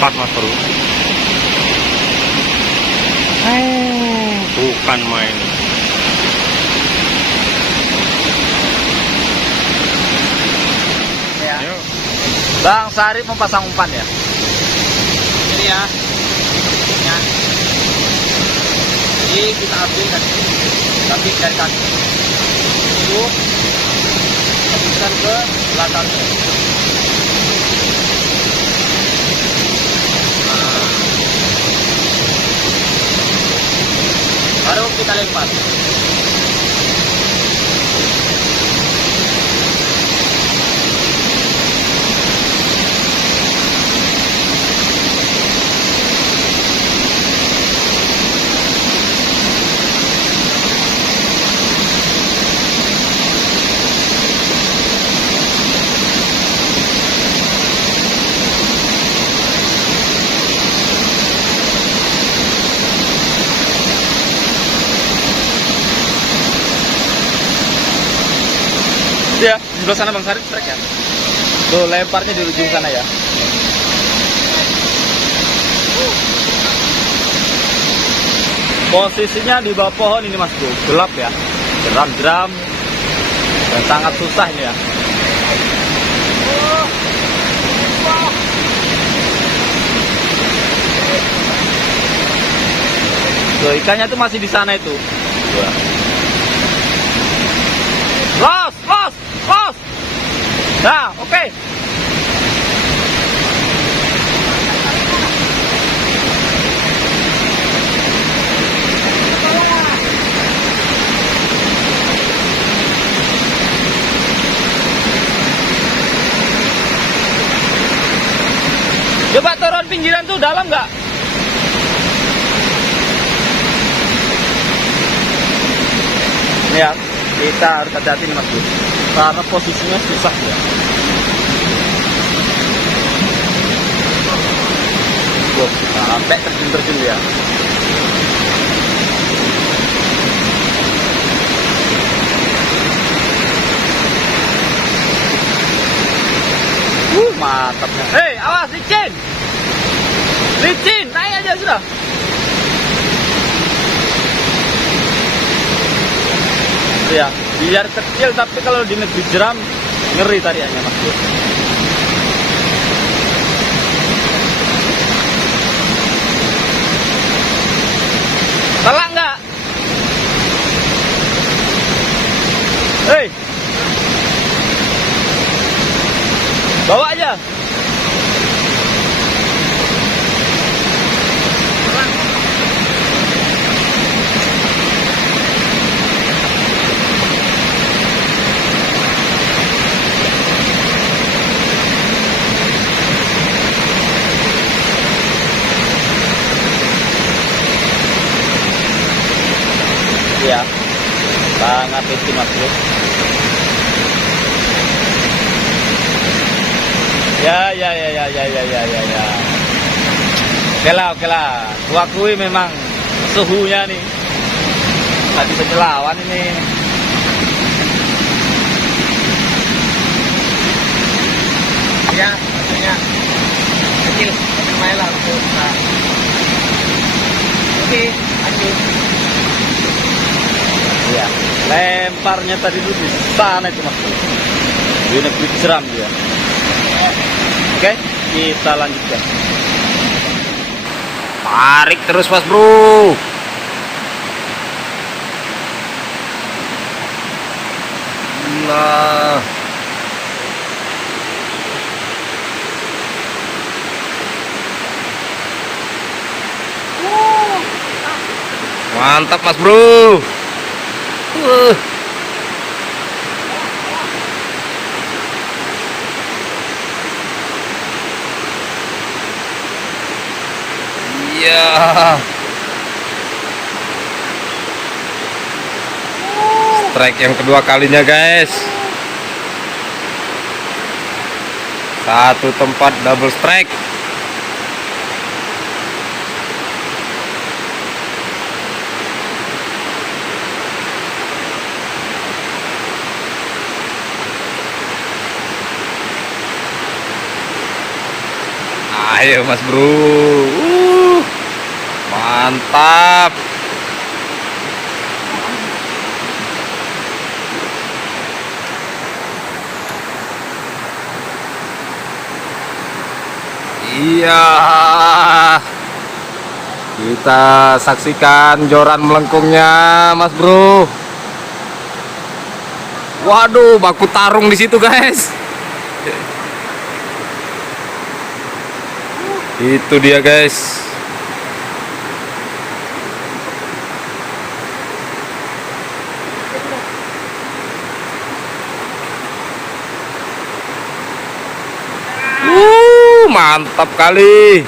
Pas Mas Bro. Bukan main. Ya. Yuk. Bang Sarip mau pasang umpan ya? Ini ya. Ya. Jadi kita ambil tapi dari kaki itu habiskan ke belakangnya. Nah. Baru kita lempar. Ya, di sebelah sana Bang Sarip strike ya. Tuh lemparnya di ujung sana ya. Posisinya di bawah pohon ini Mas Bro, gelap ya. Jeram-jeram dan sangat susah ini ya. Tuh ikannya tuh masih di sana itu. Los. Nah, oke. Coba turun pinggiran tuh dalam nggak? Ya, kita harus hati-hati nih Mas Bro, karena posisinya susah ya. Sampai terjun ya. Mantapnya. Hei, awas licin. Licin, naik aja sudah. Ya, biar kecil tapi kalau di negeri jeram ngeri tariannya Mas Bro. Telak nggak? Hei, bawa aja. Ya, sangat licin Mas Bro. Ya. Oke lah. Kuakui memang suhunya nih. Tadi bisa lawan ini. Ya, maksudnya kecil, main lah untuk oke, lanjut. Ya, lemparnya tadi itu di sana itu Mas Bro. Di negeri jeram dia. Oke, kita lanjutkan. Tarik terus Mas Bro. Gila. Mantap Mas Bro. Iya. Strike yang kedua kalinya guys. Satu tempat double strike. Ayo Mas Bro. Mantap. Iya. Kita saksikan joran melengkungnya Mas Bro. Waduh, baku tarung di situ, guys. Itu dia, guys. Mantap kali.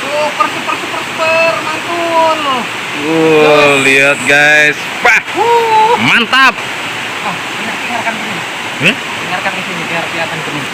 Super mantul. Lihat guys. Bah, mantap. Oh, dengarkan ini. Dengarkan di sini biar kelihatan kuning.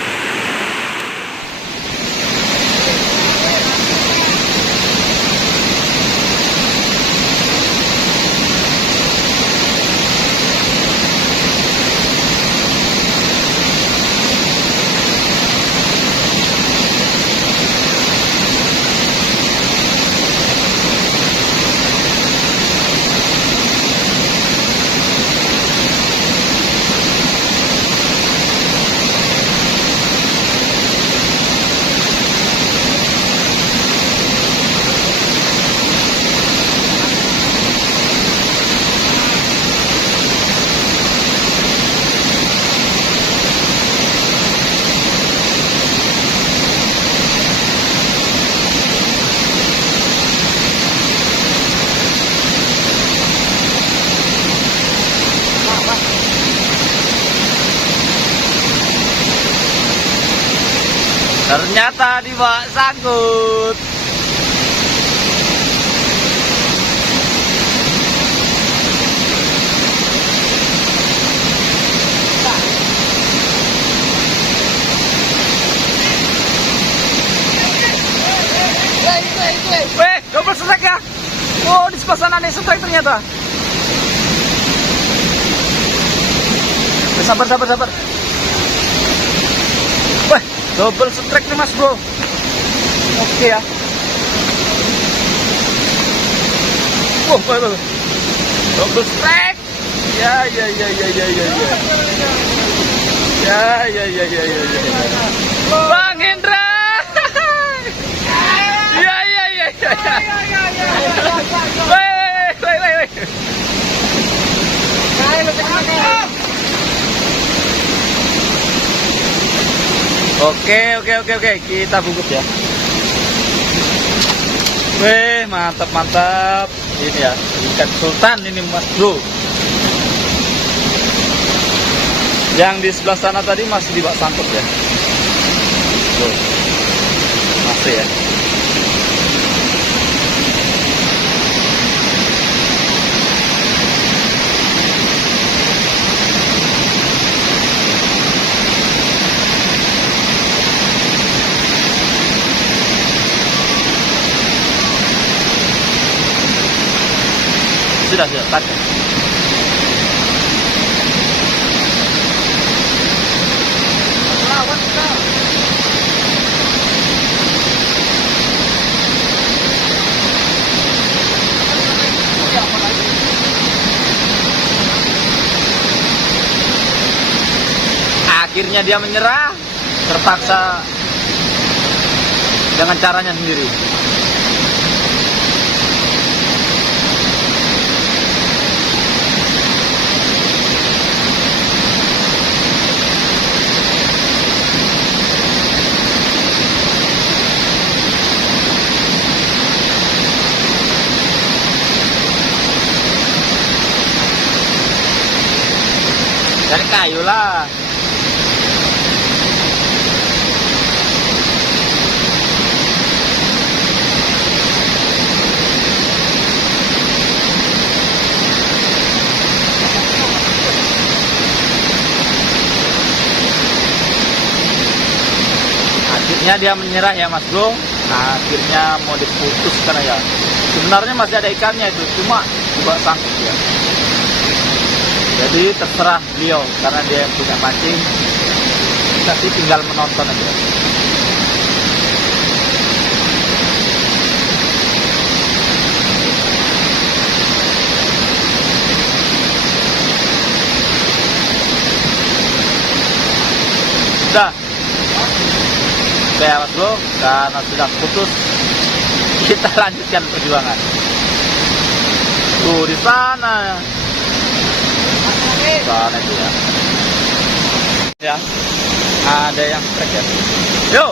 Ternyata di bak sangkut. Weh, double strike ya. Oh, di sebelah sana nih strike ternyata. Sabar. Weh, double strike nih Mas Bro. Oke ya. Wah. Double strike. Ya. Bang Hendra. Ya. Weh. Oke, kita bungkus ya. Weh, mantap. Ini ya, ikan sultan ini Mas Bro. Yang di sebelah sana tadi masih di bak sangkut ya. Tuh. Masih ya. Sudah, cut. Akhirnya dia menyerah, terpaksa dengan caranya sendiri. Dari kayu lah. Akhirnya dia menyerah ya Mas Bro. Nah, akhirnya mau diputus karena ya sebenarnya masih ada ikannya itu, cuma juga sangkut ya. Jadi terserah beliau karena dia yang punya mancing, kita sih tinggal menonton aja. Sudah. Oke ya Mas Bro, karena sudah putus, kita lanjutkan perjuangan. Tuh di sana. Sana itu ya. Ya. Ada yang trek ya. Yo.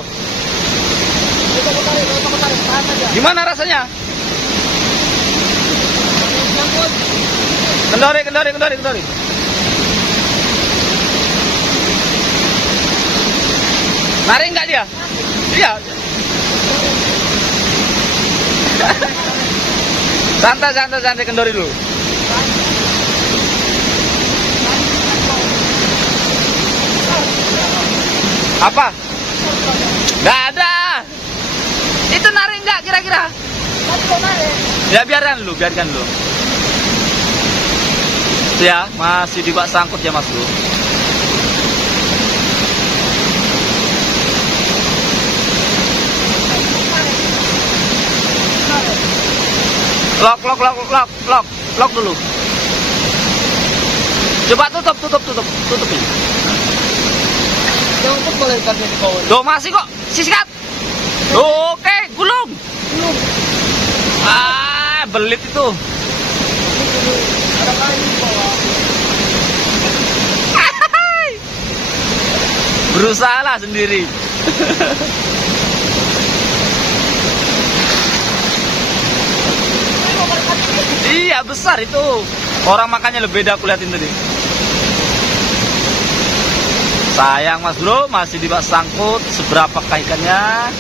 Gimana rasanya? Kendori. Narik nggak dia? Iya. Santai kendori dulu. Apa? Nggak ada. Itu narik nggak kira-kira? Ya biarkan dulu. Ya, masih di bak sangkut ya Mas Bro. Lock dulu. Coba tutupin. Untuk boleh ikannya di bawah. Tuh masih kok, sikat. Oke, gulung. Belit itu. Ada kayu di bawah. Berusaha lah sendiri. Iya besar itu. Orang makannya lebih beda, aku liatin tadi. Sayang Mas Bro, masih di bak sangkut. Seberapa ikannya?